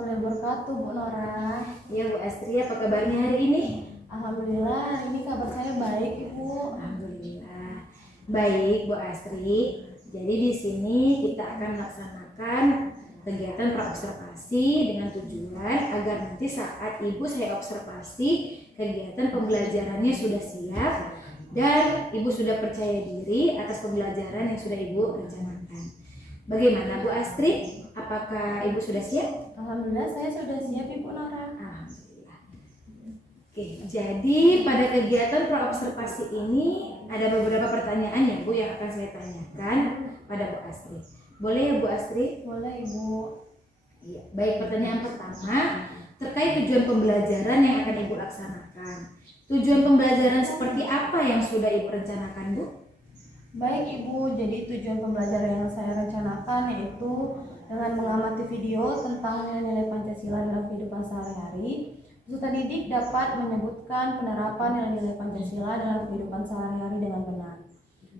warahmatullahi wabarakatuh, Bu Nora. Ya Bu Astri, apa kabarnya hari ini? Alhamdulillah, hari ini kabar saya baik, Ibu. Alhamdulillah. Baik Bu Astri. Jadi di sini kita akan melaksanakan kegiatan praobservasi dengan tujuan agar nanti saat Ibu saya observasi kegiatan pembelajarannya sudah siap dan Ibu sudah percaya diri atas pembelajaran yang sudah Ibu rencanakan. Bagaimana Bu Astri? Apakah Ibu sudah siap? Alhamdulillah saya sudah siap, Ibu Nora. Alhamdulillah. Oke, jadi pada kegiatan praobservasi ini ada beberapa pertanyaan ya Bu yang akan saya tanyakan pada Bu Astri. Boleh ya Bu Astri? Boleh, Ibu. Iya. Baik, pertanyaan pertama terkait tujuan pembelajaran yang akan Ibu laksanakan. Tujuan pembelajaran seperti apa yang sudah Ibu rencanakan, Bu? Baik, Ibu. Jadi tujuan pembelajaran yang saya rencanakan yaitu dengan mengamati video tentang nilai-nilai Pancasila dalam kehidupan sehari-hari. Peserta didik dapat menyebutkan penerapan nilai-nilai Pancasila dalam kehidupan sehari-hari dengan benar.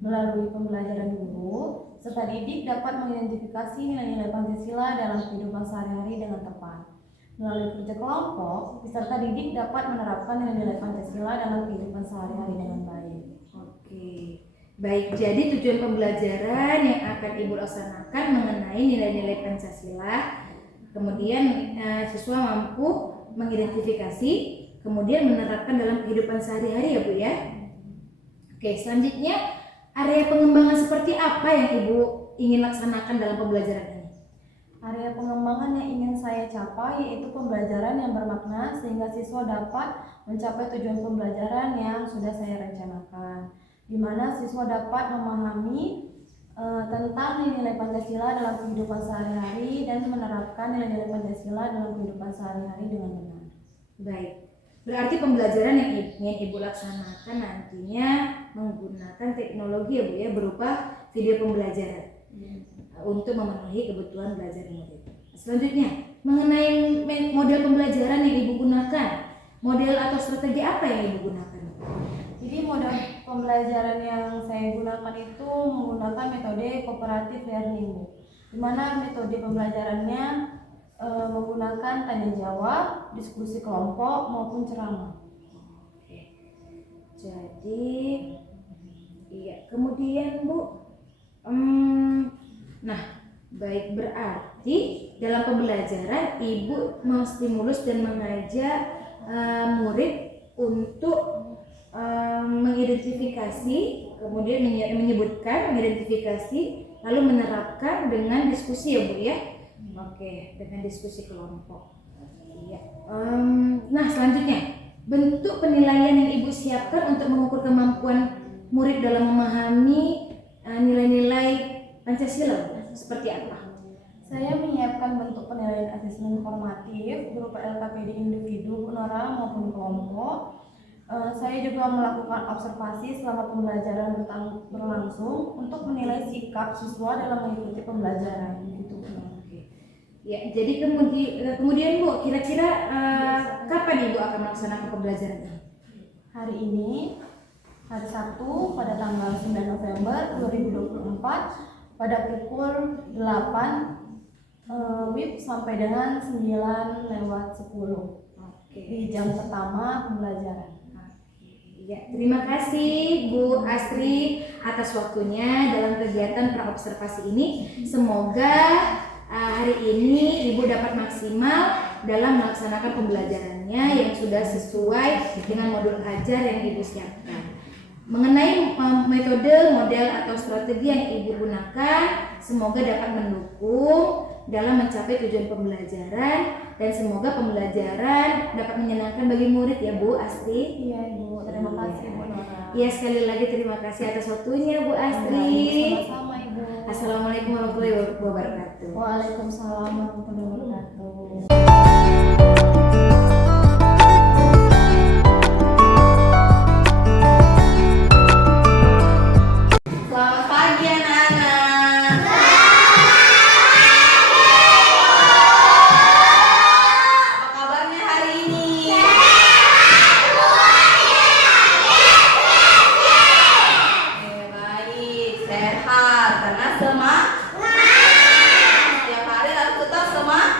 Melalui pembelajaran guru, peserta didik dapat mengidentifikasi nilai-nilai Pancasila dalam kehidupan sehari-hari dengan tepat. Melalui kerja kelompok, peserta didik dapat menerapkan nilai-nilai Pancasila dalam kehidupan sehari-hari dengan baik. Oke. Baik, jadi tujuan pembelajaran yang akan Ibu laksanakan mengenai nilai-nilai Pancasila. Kemudian siswa mampu mengidentifikasi, kemudian menerapkan dalam kehidupan sehari-hari ya Bu ya. Oke, selanjutnya area pengembangan seperti apa yang Ibu ingin laksanakan dalam pembelajaran ini? Area pengembangan yang ingin saya capai yaitu pembelajaran yang bermakna sehingga siswa dapat mencapai tujuan pembelajaran yang sudah saya rencanakan, di mana siswa dapat memahami tentang nilai-nilai Pancasila dalam kehidupan sehari-hari dan menerapkan nilai-nilai Pancasila dalam kehidupan sehari-hari dengan benar. Baik, berarti pembelajaran yang ingin Ibu laksanakan nantinya menggunakan teknologi ya Bu ya, berupa video pembelajaran untuk memenuhi kebutuhan belajar murid. Selanjutnya, mengenai model pembelajaran yang Ibu gunakan, model atau strategi apa yang Ibu gunakan? Jadi model pembelajaran yang saya gunakan itu menggunakan metode cooperative learning, di mana metode pembelajarannya menggunakan tanya jawab, diskusi kelompok maupun ceramah. Oke. Jadi, iya. Kemudian Bu, nah, baik, berarti dalam pembelajaran Ibu menstimulus dan mengajak murid untuk mengidentifikasi, kemudian menyebutkan, mengidentifikasi, lalu menerapkan dengan diskusi ya Bu ya. Oke, dengan diskusi kelompok. Iya. Nah, selanjutnya bentuk penilaian yang Ibu siapkan untuk mengukur kemampuan murid dalam memahami nilai-nilai Pancasila seperti apa? Saya menyiapkan bentuk penilaian asesmen formatif berupa LKPD individu, Nora maupun kelompok. Saya juga melakukan observasi selama pembelajaran berlangsung untuk menilai sikap siswa dalam mengikuti pembelajaran. Gitu. Ya, jadi kemudian Bu, kira-kira kapan Ibu akan melaksanakan pembelajaran ini? Hari ini, hari Sabtu pada tanggal 9 November 2024 pada pukul 8 WIB sampai dengan 9:10 di jam pertama pembelajaran. Ya, terima kasih Bu Astri atas waktunya dalam kegiatan praobservasi ini. Semoga hari ini Ibu dapat maksimal dalam melaksanakan pembelajarannya yang sudah sesuai dengan modul ajar yang Ibu siapkan. Mengenai metode, model atau strategi yang Ibu gunakan, semoga dapat mendukung dalam mencapai tujuan pembelajaran dan semoga pembelajaran dapat menyenangkan bagi murid ya Bu Astri. Iya Ibu, terima kasih Bu Nora. Ya, sekali lagi terima kasih atas waktunya Bu Astri. Sama-sama Ibu. Assalamualaikum warahmatullahi wabarakatuh. Waalaikumsalam warahmatullahi wabarakatuh. Selamat pagi anak-anak. Apa kabarnya hari ini? Baik, sehat karena semangat. Setiap hari harus tetap semangat.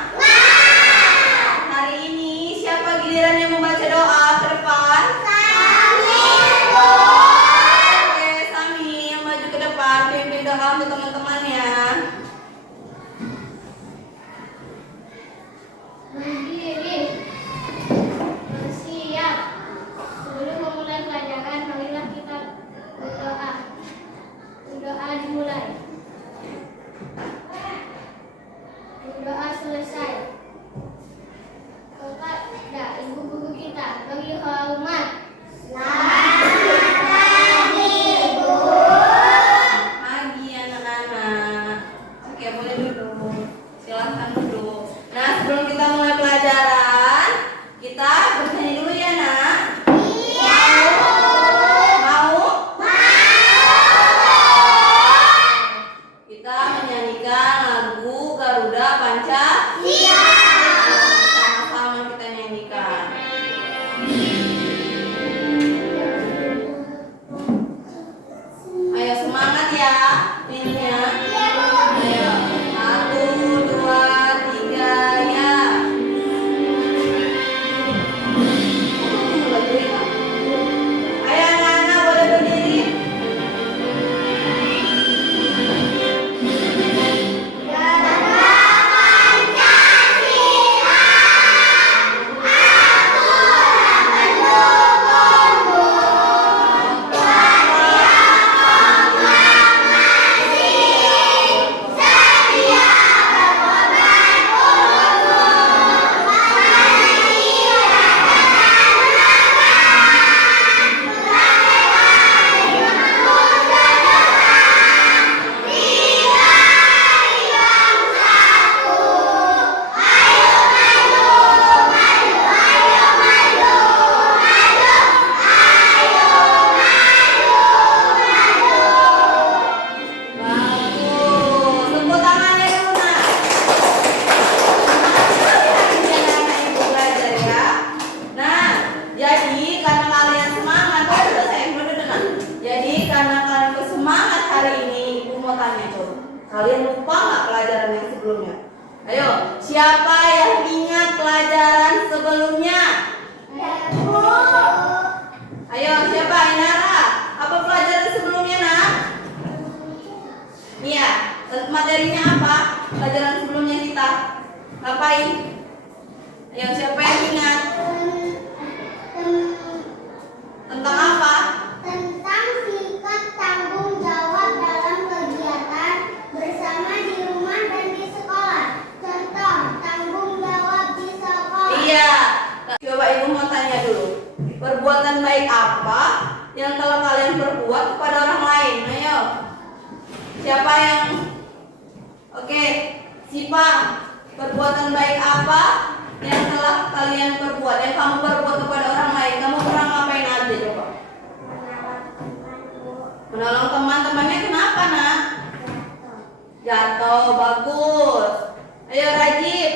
Kalian lupa nggak pelajaran yang sebelumnya? Ayo, siapa yang ingat pelajaran sebelumnya? Ayo, siapa? Inara. Apa pelajaran sebelumnya, nak? Iya, materinya apa? Pelajaran sebelumnya kita ngapain? Ayo, siapa yang ingat? Tentang apa? Tentang sikap tanggung jawab dalam kegiatan bersama di rumah dan di sekolah. Contoh, tanggung jawab di sekolah. Iya. Coba ibu mau tanya dulu. Perbuatan baik apa yang telah kalian perbuat kepada orang lain? Ayo. Siapa yang? Oke, Sipa. Perbuatan baik apa yang telah kalian perbuat? Yang kamu perbuat kepada orang lain? Kamu pernah ngapain aja coba? Menolong teman-temannya. Kenapa, nak? Jatuh. Bagus. Ayo, Rajib.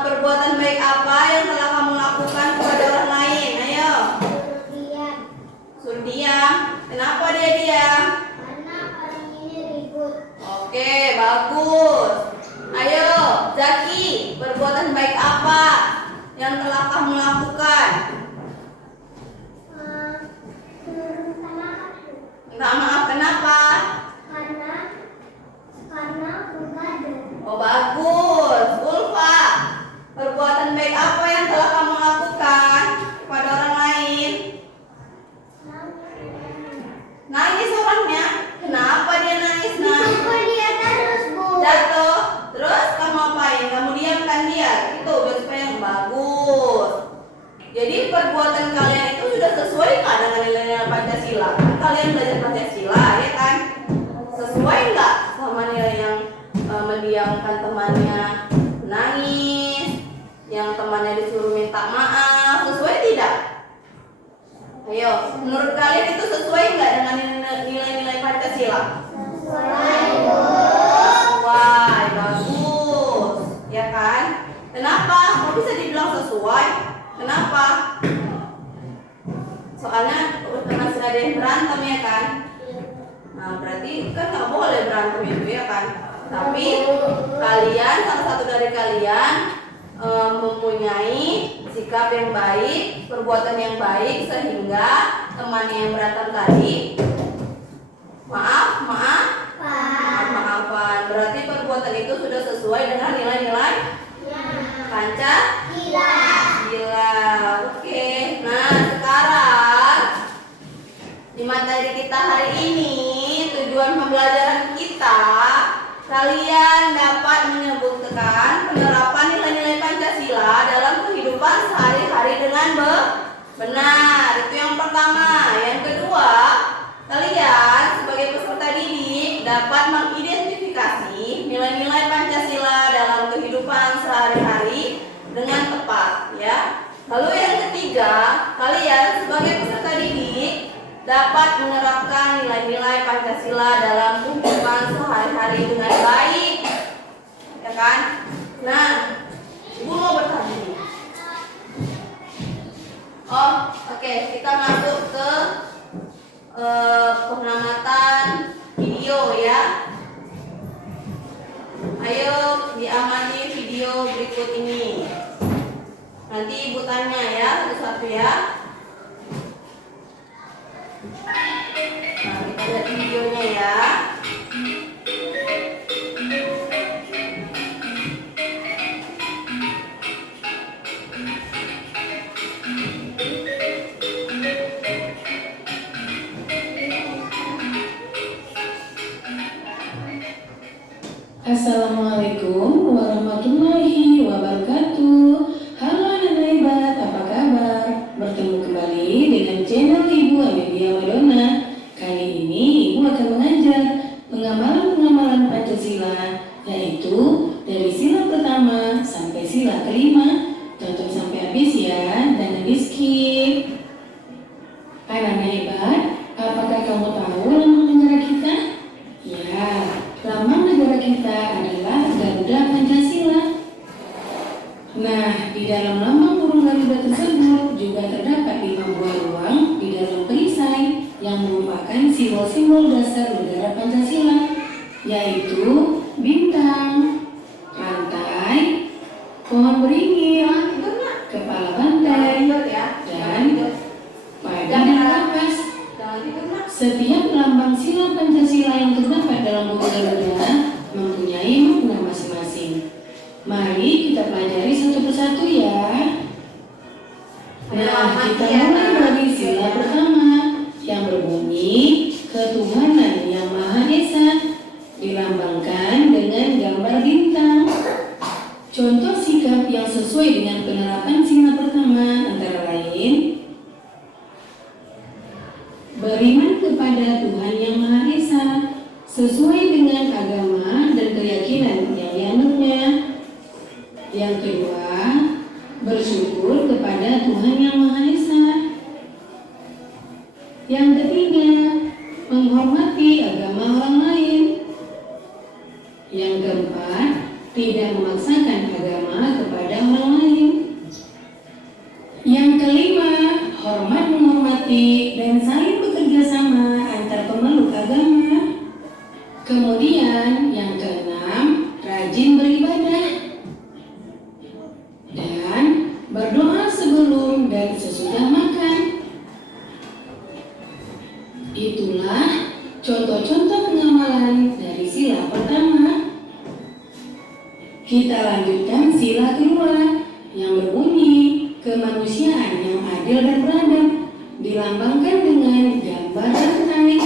Perbuatan baik apa yang telah kamu lakukan kepada orang lain? Ayo. Diam, Suruh diam. Kenapa dia diam? karena orang ini ribut. Oke, bagus. Ayo, Zaki. Perbuatan baik apa yang telah kamu lakukan? Minta maaf, Minta maaf. Kenapa? karena begadang. Oh, bagus. Ulfa. Perbuatan baik apa yang telah kamu lakukan kepada orang lain? Nangis orangnya. Kenapa dia nangis, nak? Kenapa dia terus, Bu? Jatuh. Terus kamu apain? Kamu diamkan dia. Itu supaya yang bagus. Jadi perbuatan kalian itu sudah sesuai nggak dengan nilai-nilai Pancasila? Kan kalian belajar Pancasila, ya kan? Sesuai nggak sama nilai yang mendiamkan temannya, menangis, yang temannya disuruh minta maaf? Sesuai tidak? Ayo, menurut kalian itu sesuai nggak dengan nilai-nilai Pancasila? Sesuai, bagus, ya kan? Kenapa? Kok bisa dibilang sesuai? Kenapa? Soalnya masih ada yang berantem, ya kan? Nah, berarti kan nggak boleh berantem itu, ya kan? Tapi kalian, salah satu dari kalian mempunyai sikap yang baik, perbuatan yang baik, sehingga temannya yang berantem tadi maafan. Berarti perbuatan itu sudah sesuai dengan nilai-nilai Pancasila. Oke. Nah, sekarang di materi kita hari ini, tujuan pembelajaran kita, kalian dapat menyebutkan penerapan nilai-nilai Pancasila dalam kehidupan sehari-hari dengan benar. Itu yang pertama. Yang kedua, kalian sebagai peserta didik dapat mengidentifikasi nilai-nilai Pancasila dalam kehidupan sehari-hari dengan tepat, ya. Lalu yang ketiga, kalian sebagai peserta didik dapat menerapkan nilai-nilai Pancasila dalam kehidupan sehari-hari dengan baik, ya kan? Nah, ibu mau bertanya. Oh, oke, kita masuk ke pengamatan video, ya. Ayo diamati video berikut ini. Nanti ibu tanya ya satu-satu, ya. Nah, kita lihat videonya, ya. Assalamualaikum warahmatullahi wabarakatuh. Halo anak hebat, apa kabar? Bertemu kembali dengan channel Ibu Amelia Madonna. Kali ini Ibu akan mengajar pengamalan-pengamalan Pancasila, yaitu dari sila pertama sampai sila kelima. Tonton sampai habis, ya, dan di skip. Anak hebat, apakah kamu tahu lambang negara kita? Ya, lambang negara kita adalah Garuda Pancasila. Nah, di dalam lambang burung Garuda tersebut juga terdapat 5 buah ruang di dalam perisai yang merupakan simbol-simbol dasar negara negara Pancasila, yaitu bintang, rantai, pohon beringin, kepala banteng, dan padi dan kapas. Setiap lambang sila Pancasila yang terdapat dalam buku Garuda mempunyai makna masing-masing. Mari kita pelajari satu persatu ya. Nah, kita mulai dari sila pertama yang berbunyi ketuhanan yang Maha Esa, dilambangkan dengan gambar bintang. Contoh sikap yang sesuai dengan penerapan sila pertama antara lain beriman kepada Tuhan yang Maha Esa sesuai dengan agama dan keyakinan yang dianutnya. Yang kedua, bersyukur kepada Tuhan yang Maha Esa. Yang ketiga, menghormati agama orang lain. Yang keempat, tidak memaksakan agama kepada orang lain. Yang kelima, hormat menghormati dan saling bekerja sama antar pemeluk agama. Kemudian yang keenam, rajin beribadah dan berdoa sebelum dan sesudah makan. Itulah contoh-contoh pengamalan dari sila pertama. Kita lanjutkan sila kedua yang berbunyi kemanusiaan yang adil dan beradab, dilambangkan dengan gambar rantai.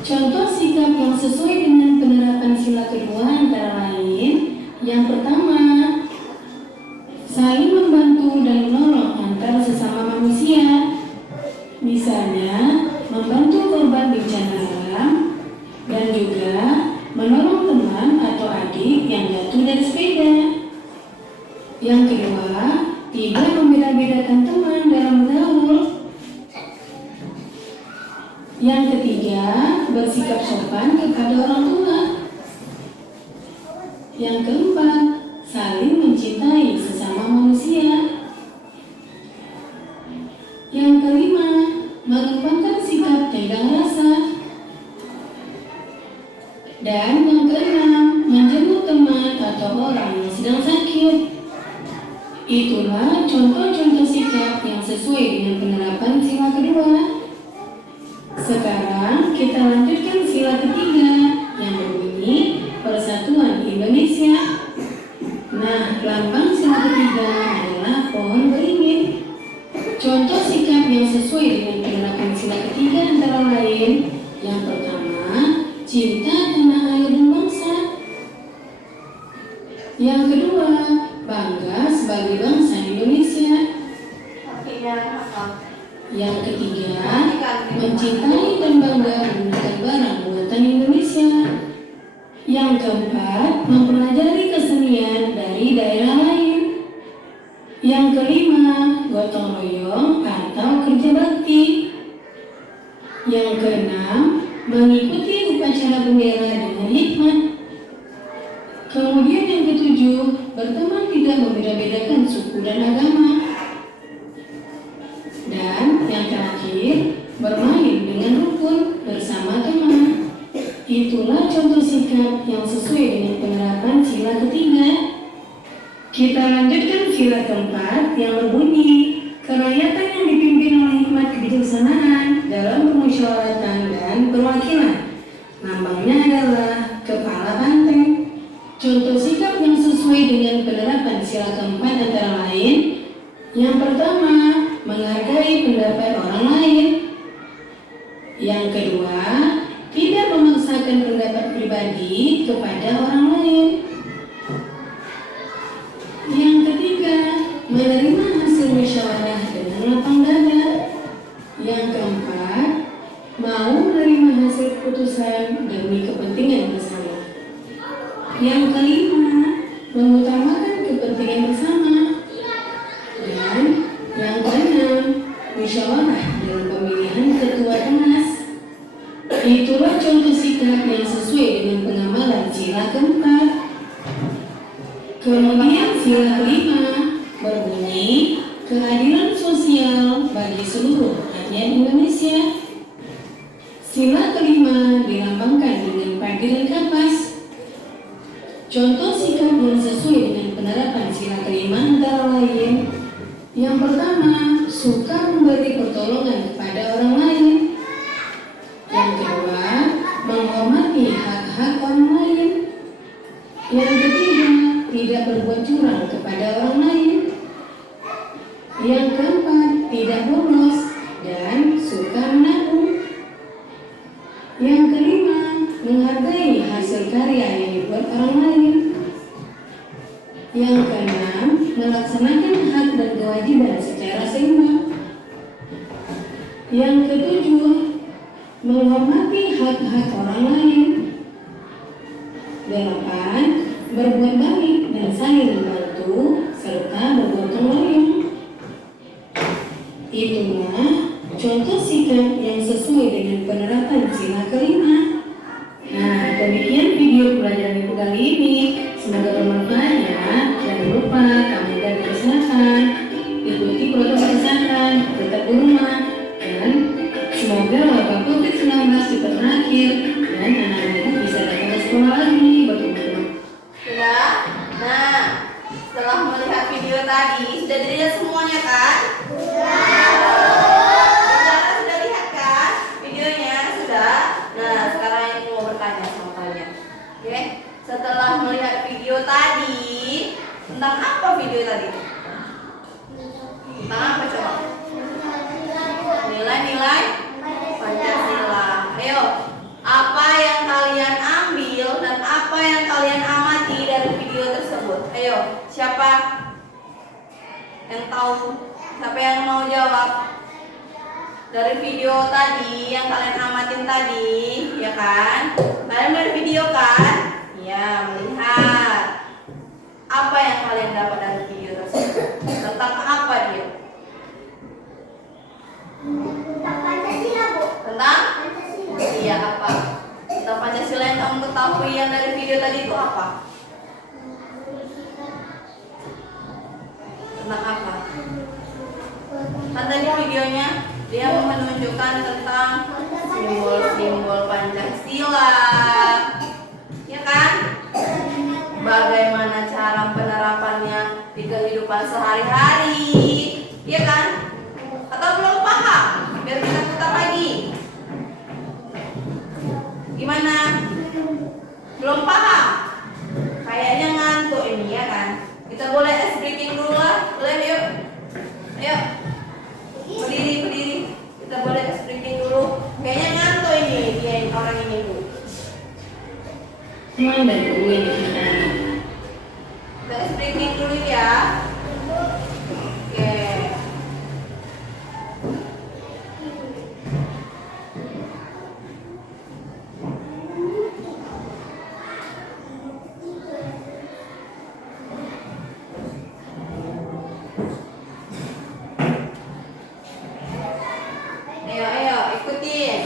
Contoh sikap yang sesuai dengan penerapan sila kedua antara lain, yang pertama, saling membantu dan menolong antar sesama manusia. Misalnya, membantu korban bencana alam dan juga menolong teman atau adik yang jatuh dari sepeda. Yang kedua, tidak membeda-bedakan teman dalam bergaul. Yang ketiga, bersikap sopan kepada orang tua. Yang keempat, saling mencintai sesama manusia. Yang kelima, mengembangkan sikap tenggang rasa. Dan yang keenam, menjenguk teman atau orang yang sedang sakit. Itulah contoh-contoh sikap yang sesuai dengan penerapan sila kedua. Sekarang kita lanjutkan sila ketiga yang berbunyi Persatuan Indonesia. Nah, lambang sila ketiga adalah pohon beringin. Contoh sikap yang sesuai dengan penerapan sila ketiga antara lain, yang pertama, cinta tanah air dan bangsa. Yang kedua, bangga sebagai bangsa Indonesia. Yang ketiga, mencintai dan bangga menggunakan barang buatan Indonesia. Yang keempat, mempelajari kesenian dari daerah lain. Yang kelima, gotong royong atau kerja bakti. Yang keenam, mengikuti upacara bendera dengan hikmat. Kemudian yang ketujuh, berteman tidak membeda-bedakan suku dan agama. Dan yang terakhir, bermain dengan rukun bersama teman. Itulah contoh sikap yang sesuai dengan penerapan sila ketiga. Kita lanjutkan sila keempat yang berbunyi kerakyatan yang dipimpin oleh hikmat kebijaksanaan dalam permusyawaratan dan perwakilan. Lambangnya adalah kepala banteng. Contoh sikap yang sesuai dengan penerapan sila keempat antara lain, yang pertama, menghargai pendapat orang lain. Yang kedua, tidak memaksakan pendapat pribadi kepada orang lain. Yang ketiga, menerima hasil musyawarah dengan lapang dada. Yang keempat, mau menerima hasil keputusan demi kepentingan bersama. Yang kelima, mengutamakan kepentingan bersama. Dan yang keenam, musyawarah dalam pemilihan ketua Tenas. Itulah contoh sikap yang sesuai dengan pengamalan sila keempat. Kemudian sila kelima berbunyi keadilan sosial bagi seluruh rakyat Indonesia. Sila kelima dilambangkan dengan padilan kapas. Contoh sikap yang sesuai dengan penerapan sila kelima antara lain: yang pertama, suka memberi pertolongan kepada orang lain. Yang kedua, menghormati hak-hak orang lain. Yang ketiga, tidak berbuat curang kepada orang lain. Yang keempat, tidak boros dan suka menabung. Yang kelima, menghargai hasil karya yang dibuat orang lain. Yang keenam, melaksanakan hak dan kewajiban secara seimbang. Yang ketujuh, menghormati hak-hak orang lain. 8. Berbuat baik dan saling membantu serta bergotong royong. Itulah contoh sikap yang sesuai dengan penerapan sila kelima. Nah, demikian video pelajaran Ibu kali ini. Semoga bermanfaat ya. Jangan lupa kamu jaga kesehatan, ikuti protokol kesehatan, tetap di rumah, dan semoga wabah COVID-19 cepat berakhir dan anak-anak bisa datang ke sekolah lagi. Bagaimana? Sudah? Nah, setelah melihat video tadi, sudah dilihat semuanya kan? Sudah lihat kan videonya? Sudah? Nah, sekarang aku mau bertanya sama kalian. Oke? Setelah melihat video tadi, tentang apa video tadi? Tentang apa coba? Nilai-nilai Pancasila. Ayo, apa yang kalian ambil dan apa yang kalian amati dari video tersebut? Ayo, siapa yang tahu? Siapa yang mau jawab? Dari video tadi yang kalian amatin tadi, ya kan? Kalian dari video kan? Ya, melihat. Apa yang kalian dapat dari video tersebut? Tentang apa dia? Tentang Pancasila, Bu. Tentang? Pancasila. Iya, apa? Tentang Pancasila yang kamu ketahui yang dari video tadi itu apa? Tentang apa? Kan tadi videonya dia menunjukkan tentang simbol-simbol Pancasila, ya kan? Bagaimana cara penerapannya di kehidupan sehari-hari, ya kan? Atau belum paham? Biar kita putar lagi. Gimana? Belum paham? Kayaknya ngantuk ini, ya kan? Kita boleh ice breaking dulu lah, boleh yuk? Ayo, berdiri. Kita boleh ice breaking dulu. Kayaknya ngantuk ini dia orang ini Bu. Teman dan guru yang dicintai. Kita ice breaking dulu ya. Oke. Ayo, ikutin.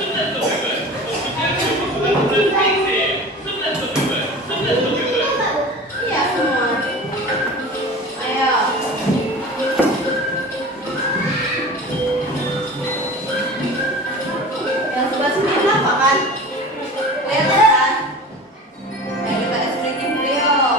Iya semua. Ayo. Yang sebelah sini apa kan? Lihat kan? Ayo kita explain dulu yuk.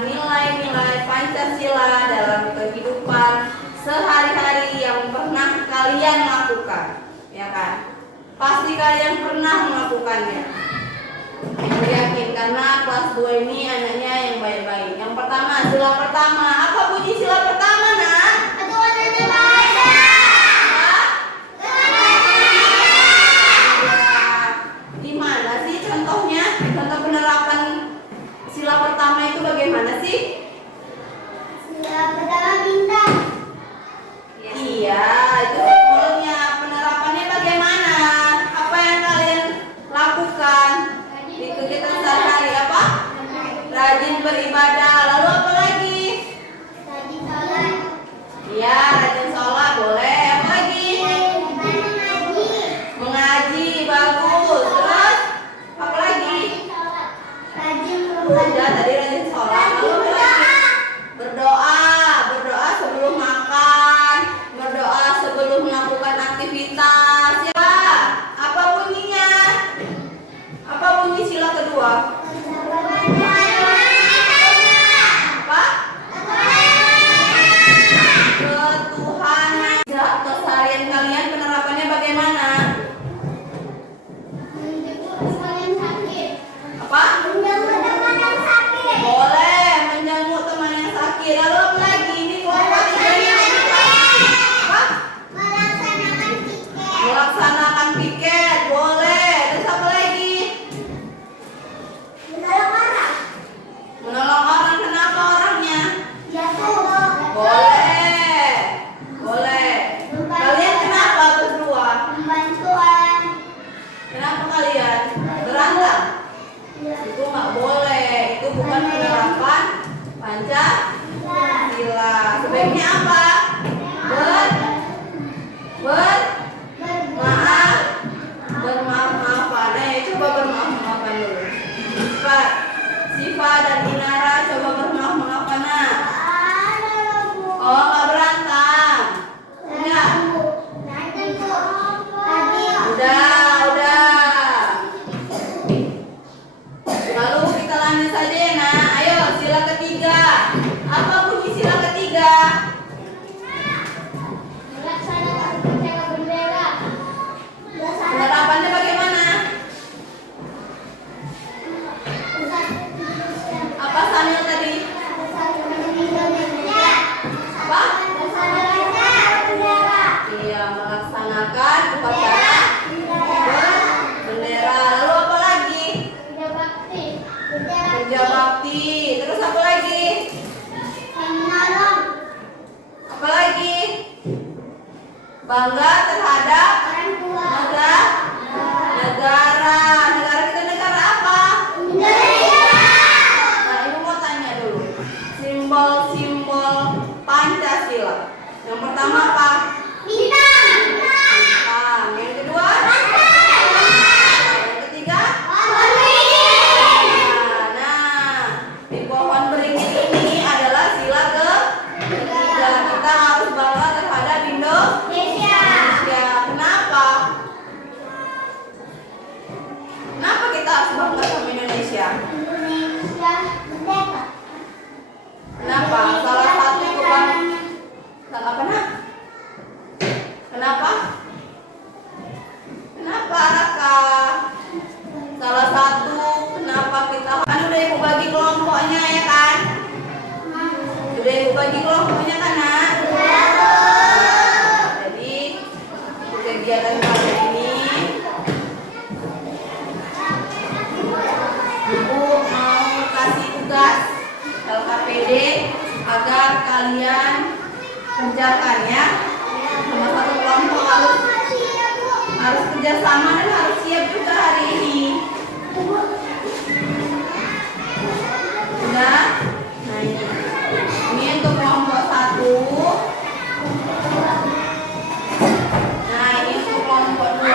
Nilai-nilai Pancasila dalam kehidupan sehari-hari yang pernah kalian lakukan, ya kan? Pasti kalian pernah melakukannya. Aku yakin karena kelas 2 ini anaknya yang baik-baik. Yang pertama, sila pertama. Apa bunyi sila pertama, Nak? Di mana sih contohnya? Contoh penerapan sila pertama itu bagaimana sih? Sila pertama bintang. rajin beribadah. Lalu apa lagi? Tadi sholat. Iya, rajin sholat boleh. Apa lagi? Mengaji. Mengaji, bagus. Terus apa lagi? Rajin Udah tadi rajin sholat. Lalu apa lagi? Berdoa, berdoa sebelum makan, berdoa sebelum melakukan aktivitas. Ya, apa bunyinya? Apa bunyi sila kedua? Apa? Ketuhanan. Keseharian kalian penerapannya bagaimana? Apa? Boleh menjamu teman yang sakit. Lalu apa lagi? Ini kelompok tiga ini apa? Melaksanakan piket. Boleh. Terus apa lagi? Menolong orang. Kenapa orangnya? Boleh. Boleh. Kalian kenapa berdua? Kenapa kalian berantem? Itu nggak boleh. Itu bukan penerapan Pancasila. Sebaiknya apa? Bermaaf-maafan. Coba bermaaf-maafan dulu. Siva dan Inara coba bermaaf-maafan. Nah. Oh, nggak berantem. Enggak. Udah. Lalu kita lanjut saja ya, Nak. Ayo, sila ketiga. Apa bunyi sila ketiga? Penerapannya bagaimana? Apa Samil tadi? Apa? Iya, melaksanakan upacara bendera. Lalu apa lagi? Kerja bakti. Terus apa lagi? Apa lagi? Bangga terhadap negara. Negara kita negara apa? Nah, Ibu mau tanya dulu. Simbol-simbol Pancasila. Yang pertama apa? Bintang. Yang kedua? Yang ketiga? Nah, di pohon beringin ini adalah sila ketiga. Kita harus bangga terhadap Indonesia. Kenapa? Kenapa kita harus bangga sama Indonesia? Kenapa? Salah satu kebanggaan. Kenapa? Kenapa Raka? Salah satu kenapa kita kan udah Ibu bagi kelompoknya ya kan? Udah Ibu bagi kelompoknya kan, Nak? Jadi kegiatan kali ini Ibu mau kasih tugas LKPD agar kalian kerjakan ya. Sama satu kelompok harus kerjasama dan harus siap juga hari ini. Udah? Nah ini untuk kelompok 1. Nah ini untuk kelompok 2.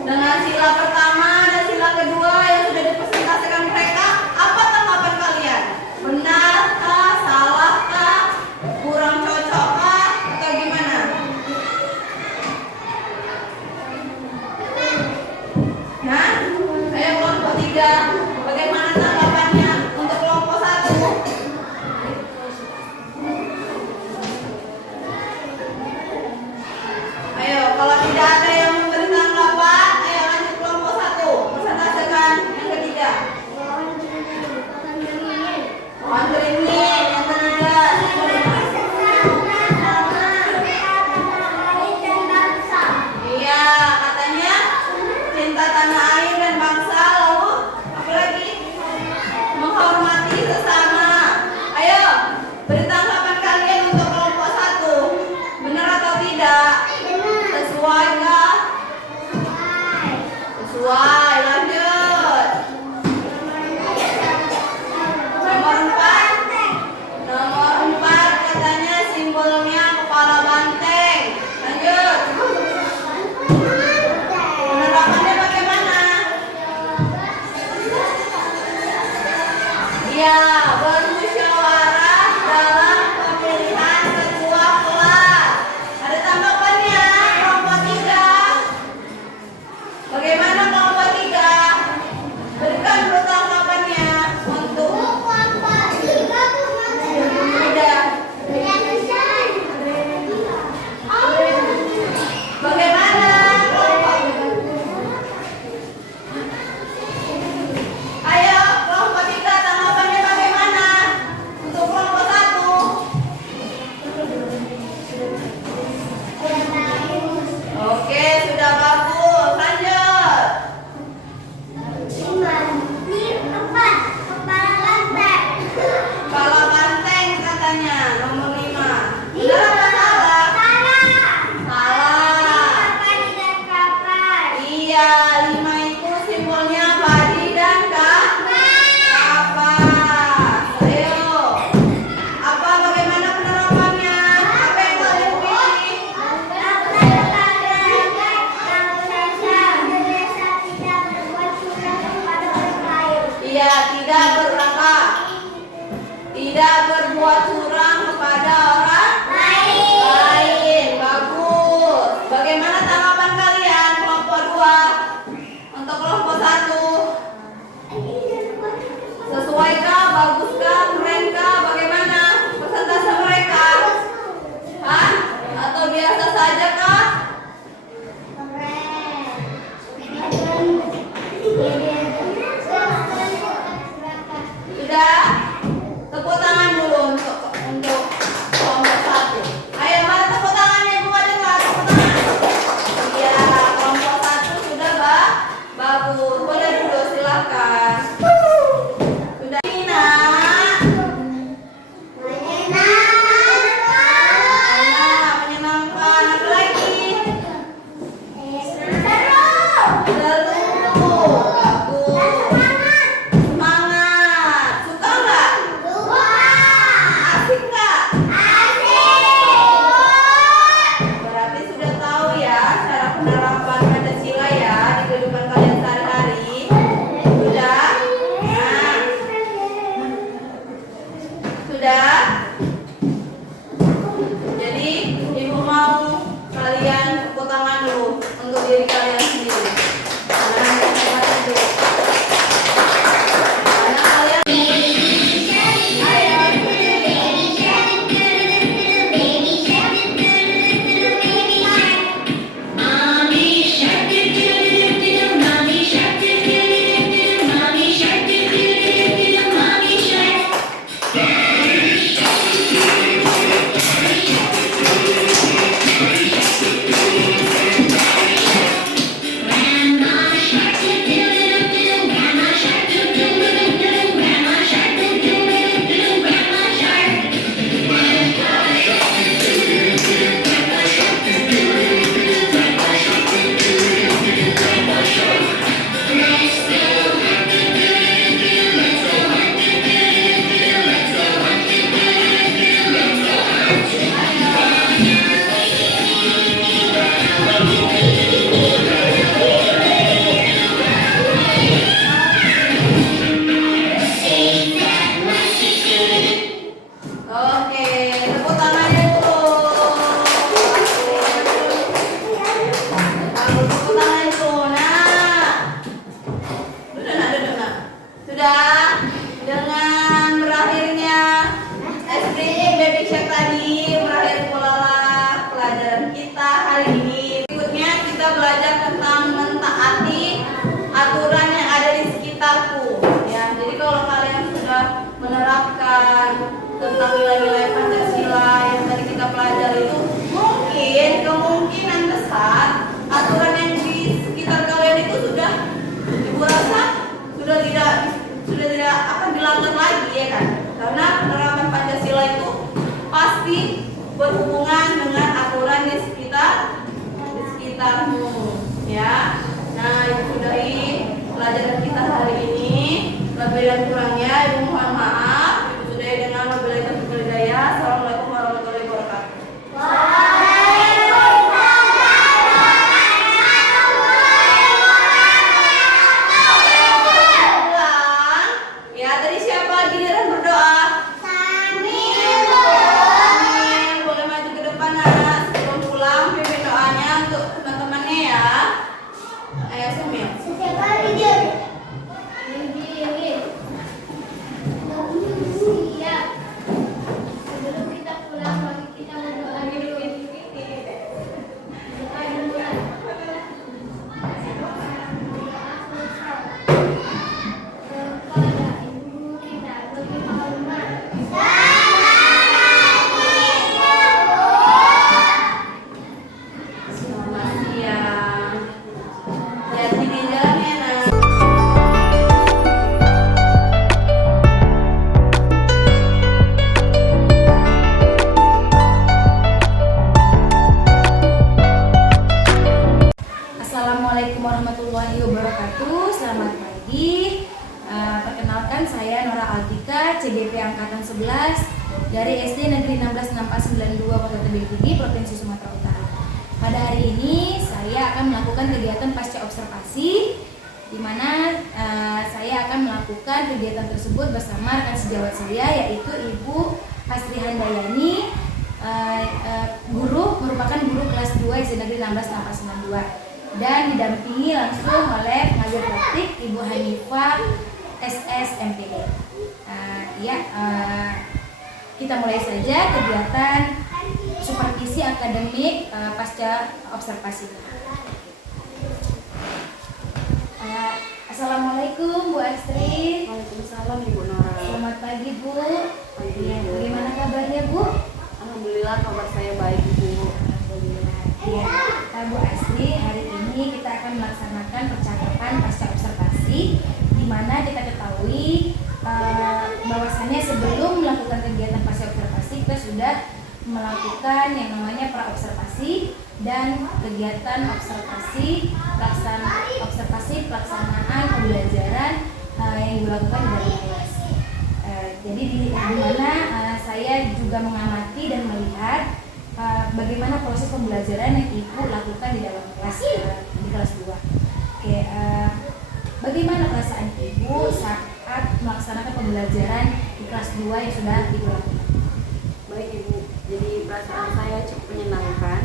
Dengan sila pertama dan sila kedua yang sudah dipresentasikan mereka, apa tanggapan kalian? Benarkah, salahkah, kurang cocokkah, atau gimana? Nah, ayo kelompok 3, bagaimana tanggapannya untuk kelompok 1? Ayo, kalau tidak ada yang memberi tanggapan, ayo lanjut kelompok 1. Presentasikan yang ketiga. Pohon beringin yang ketiga. Iya, katanya cinta tanah air dan bangsa, lalu apa lagi? Menghormati sesama. Ayo, beri tanggapan kalian untuk kelompok 1. Benar atau tidak? Sesuai kah? Sesuai, lanjut. Nomor 4. Nomor 4 katanya simbolnya kepala banteng. Lanjut. Penerapannya bagaimana? Iya, bermusyawarah dalam pemilihan ketua kelas. Ada tanggapannya kelompok 3. Bagaimana kelompok 3? Berikan dulu tanggapannya untuk tidak. Bagaimana kelompok? Ayo kelompok 3 tanggapannya bagaimana untuk kelompok 1? Oke, sudah bagus. Lanjut. Kepala banteng katanya nomor 5. Benar apa salah? Salah. Iya, 5 itu simbolnya padi dan kapas. Ayo. Apa bagaimana penerapannya? Apa yang kalian pilih? Iya, tidak berakal. Tidak berbuat curang kepada orang lain. Bagus. Bagaimana tanggapan kalian kelompok 2? Untuk kelompok 1, sesuaikah, baguskah, kerenkah, bagaimana persentase mereka? Hah? Atau biasa saja kah? tepuk tangan itu. Nah, duduk nak. Sudah. Dengan berakhirnya SPM Baby Shark tadi, berakhir pula pelajaran kita hari ini. Berikutnya kita belajar tentang mentaati aturan yang ada di sekitarku. Ya, jadi kalau kalian sudah menerapkan tentang nilai-nilai Pancasila yang tadi kita pelajari itu, mungkin kemungkinan besar aturan yang di sekitar kalian itu sudah ibu rasa sudah tidak akan dilanggar lagi, ya kan? Karena penerapan Pancasila itu pasti berhubungan dengan aturan di sekitarmu, ya. Nah, ibu sudahi pelajaran kita hari ini. Lebih dan kurangnya ibu mohon maaf. Ibu sudahi dengan wabillahi taufiq wal hidayah. Assalamualaikum warahmatullahi wabarakatuh. Ya, tadi siapa giliran berdoa? Sambil boleh maju ke depan anak sebelum pulang pimpin doanya untuk teman-temannya ya. Ayo Sambil. Setiap hari dia siap. Sebelum kita pulang lagi kita berdoa dulu. Doa dulu. Kepada ibu kita lebih hormat. Selamat siang. Hati-hati di jalan ya, Nak. Assalamualaikum warahmatullahi wabarakatuh. Selamat pagi. Perkenalkan saya Nora Altika, CDP angkatan 11 dari SD Negeri 166492 Kota Tebing Tinggi, Provinsi Sumatera Utara. Pada hari ini saya akan melakukan kegiatan pasca observasi, di mana saya akan melakukan kegiatan tersebut bersama rekan sejawat saya, yaitu Ibu Astri Handayani, merupakan guru kelas 2 SD Negeri 166492, dan didampingi langsung oleh pengajar praktik Ibu Hanifah SS MPD. Kita mulai saja kegiatan supervisi akademik pasca observasi. Assalamualaikum Bu Astri. Waalaikumsalam Ibu Nora. Selamat pagi Bu. Pagi, Ya, Bu. bagaimana kabarnya Bu? Alhamdulillah kabar saya baik Ibu. Ya, Bu Astri, hari ini kita akan melaksanakan percakapan pasca observasi, di mana kita ketahui bahwasannya sebelum melakukan kegiatan pasca observasi kita sudah melakukan yang namanya pra observasi dan kegiatan observasi pelaksanaan pembelajaran yang dilakukan di dalam kelas. Jadi di mana saya juga mengamati dan melihat bagaimana proses pembelajaran yang Ibu lakukan di dalam kelas di kelas 2. Oke, bagaimana perasaan Ibu saat melaksanakan pembelajaran di kelas 2 yang sudah Ibu lakukan? Baik Ibu, jadi perasaan saya cukup menyenangkan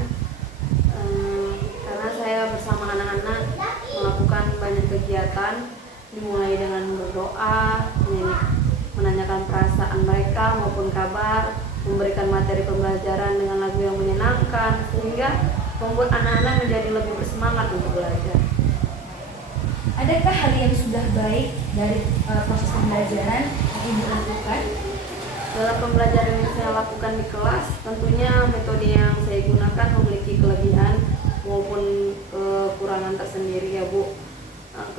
karena saya bersama anak-anak melakukan banyak kegiatan, dimulai dengan berdoa, menanyakan perasaan mereka maupun kabar, memberikan materi pembelajaran dengan lagu yang menyenangkan, sehingga membuat anak-anak menjadi lebih bersemangat untuk belajar. Adakah hal yang sudah baik dari proses pembelajaran yang Ibu lakukan? Dalam pembelajaran yang saya lakukan di kelas, tentunya metode yang saya gunakan memiliki kelebihan maupun kekurangan tersendiri ya Bu.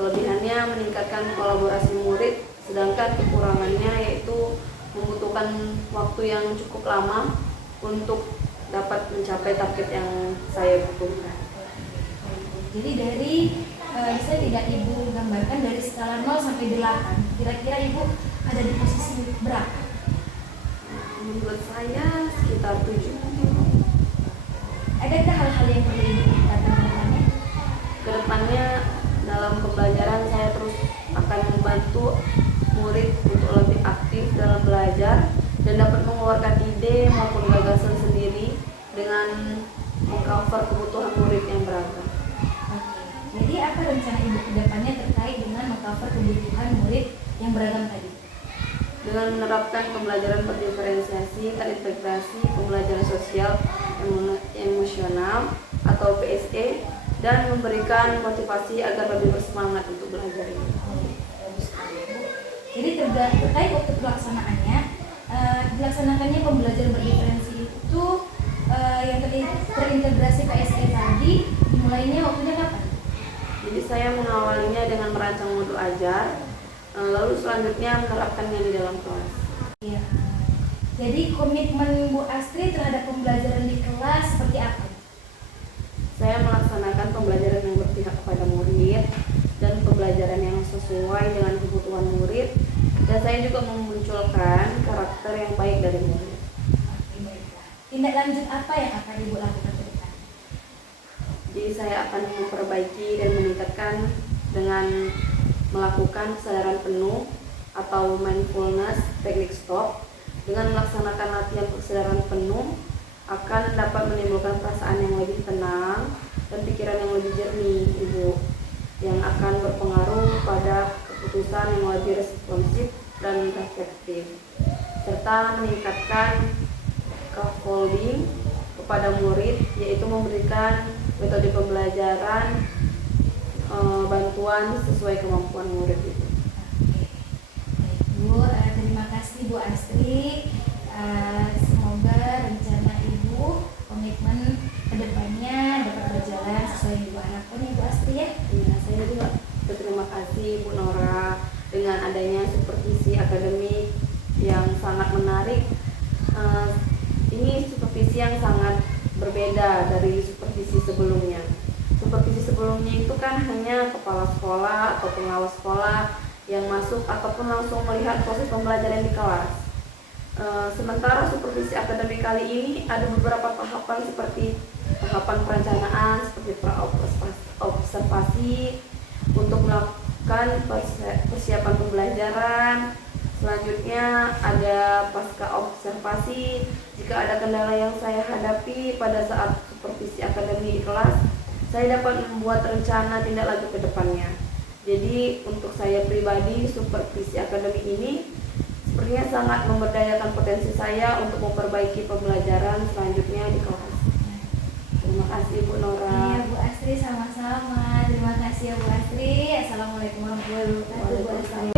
Kelebihannya meningkatkan kolaborasi murid, sedangkan kekurangannya yaitu membutuhkan waktu yang cukup lama untuk dapat mencapai target yang saya butuhkan. Jadi dari bisa tidak Ibu gambarkan dari skala 0 sampai 8, kira-kira Ibu ada di posisi berapa? Menurut saya sekitar 7. Adakah hal-hal yang perlu Ibu tingkatkan ke depannya? Kedepannya dalam pembelajaran saya terus akan membantu murid untuk lebih aktif dalam belajar dan dapat mengeluarkan ide maupun gagasan sendiri dengan mengcover kebutuhan murid yang beragam. Oke. kebutuhan murid yang beragam tadi? Dengan menerapkan pembelajaran berdiferensiasi, terintegrasi, pembelajaran sosial emosional atau PSE, dan memberikan motivasi agar lebih bersemangat untuk belajar ini. Jadi terkait waktu pelaksanaannya, dilaksanakannya pembelajaran berdiferensi itu yang terintegrasi PSE tadi, dimulainya waktunya kapan? Jadi saya mengawalinya dengan merancang modul ajar, lalu selanjutnya menerapkannya di dalam kelas. Iya. Jadi komitmen Bu Astri terhadap pembelajaran di kelas seperti apa? Saya melaksanakan pembelajaran yang berpihak kepada murid dan pembelajaran yang sesuai dengan kebutuhan murid, dan saya juga memunculkan karakter yang baik dari murid. Oke, baiklah. Tindak lanjut apa yang akan Ibu lakukan ke depan? Jadi saya akan memperbaiki dan meningkatkan dengan melakukan kesadaran penuh atau mindfulness teknik stop. Dengan melaksanakan latihan kesadaran penuh akan dapat menimbulkan perasaan yang lebih tenang dan pikiran yang lebih jernih, Ibu, yang akan berpengaruh pada keputusan yang lebih responsif dan reflektif, serta meningkatkan scaffolding kepada murid, yaitu memberikan metode pembelajaran bantuan sesuai kemampuan murid itu. Baik Bu, terima kasih Bu Astri. Semoga rencana Ibu, komitmen kedepannya dapat berjalan sesuai yang Ibu harapkan ya Bu Astri ya. Ya, saya juga berterima kasih Bu Nora dengan adanya supervisi akademik yang sangat menarik. Ini supervisi yang sangat berbeda dari supervisi sebelumnya. Supervisi sebelumnya itu kan hanya kepala sekolah atau pengawas sekolah yang masuk ataupun langsung melihat proses pembelajaran di kelas. Sementara supervisi akademik kali ini ada beberapa tahapan seperti tahapan perencanaan, seperti observasi untuk melakukan persiapan pembelajaran. Selanjutnya ada pasca observasi. Jika ada kendala yang saya hadapi pada saat supervisi akademik di kelas, saya dapat membuat rencana tindak lanjut ke depannya. Jadi untuk saya pribadi, supervisi akademik ini sepertinya sangat memberdayakan potensi saya untuk memperbaiki pembelajaran selanjutnya di kelas. Terima kasih Bu Nora. Iya Bu Astri, sama-sama. Terima kasih ya Bu Astri. Assalamualaikum warahmatullahi wabarakatuh Bu Astri.